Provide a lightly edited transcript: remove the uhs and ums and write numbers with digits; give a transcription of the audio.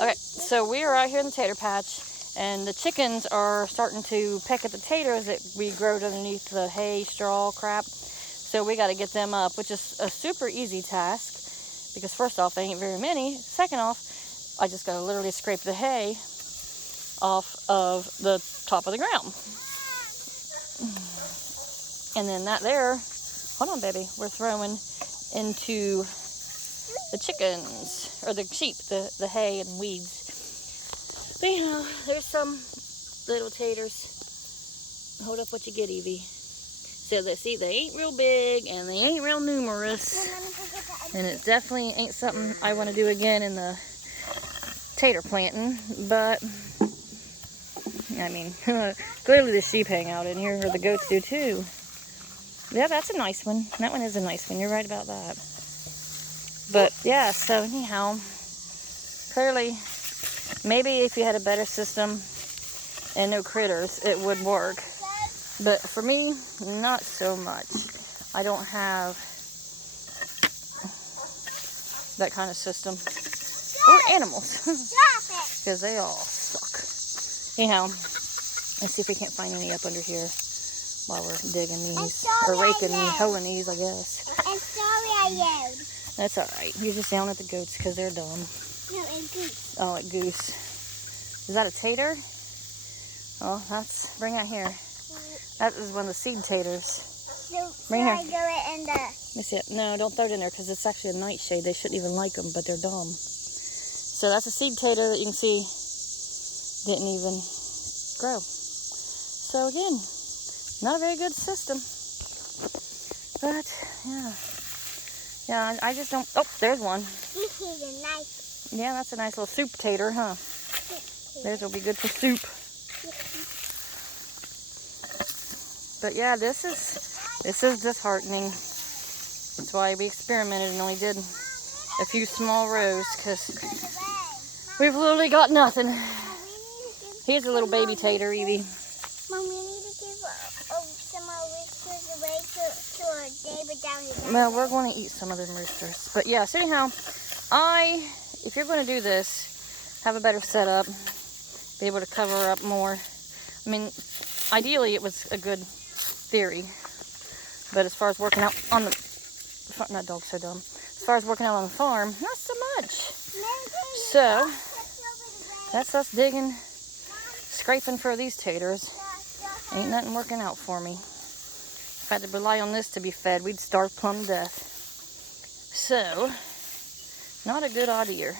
Okay, so we are out here in the tater patch, and the chickens are starting to peck at the taters that we grow underneath the hay, straw, crap. So we got to get them up, which is a super easy task, because first off, there ain't very many. Second off, I just got to literally scrape the hay off of the top of the ground. And then that there, hold on baby, we're throwing into the chickens, or the sheep, the hay and weeds. But you know, there's some little taters. Hold up what you get, Evie. So they ain't real big and they ain't real numerous. And it definitely ain't something I want to do again in the tater planting. But, I mean, clearly the sheep hang out in here, or the goats do too. Yeah, that's a nice one. That one is a nice one. You're right about that. But yeah, so anyhow, clearly, maybe if you had a better system and no critters, it would work. But for me, not so much. I don't have that kind of system. Or animals. Because they all suck. Anyhow, let's see if we can't find any up under here while we're digging these. Or raking these, hoeing these, I guess. I'm sorry I yelled. That's alright. You're just yelling at the goats because they're dumb. No, a goose. Oh, a goose. Is that a tater? Oh, bring that here. That is one of the seed taters. So, Bring here. I go it in the... Let me see it. No, don't throw it in there because it's actually a nightshade. They shouldn't even like them, but they're dumb. So that's a seed tater that you can see didn't even grow. So again, not a very good system. But, yeah. Yeah, I just don't... Oh, there's one. This is a nice... Yeah, that's a nice little soup tater, huh? Theirs will be good for soup. But yeah, this is disheartening. That's why we experimented and only did a few small rows, because we've literally got nothing. Here's a little baby tater, Evie. Mom, we need to give some more roosters away to our neighbor down here. Well, we're going to eat some of them roosters. But yeah, so anyhow, if you're going to do this, have a better setup, be able to cover up more. I mean, ideally it was a good theory, but as far as working out on the farm, that dog's so dumb. As far as working out on the farm, not so much. So that's us digging, scraping for these taters. Ain't nothing working out for me. If I had to rely on this to be fed, we'd starve plumb to death. So, not a good idea.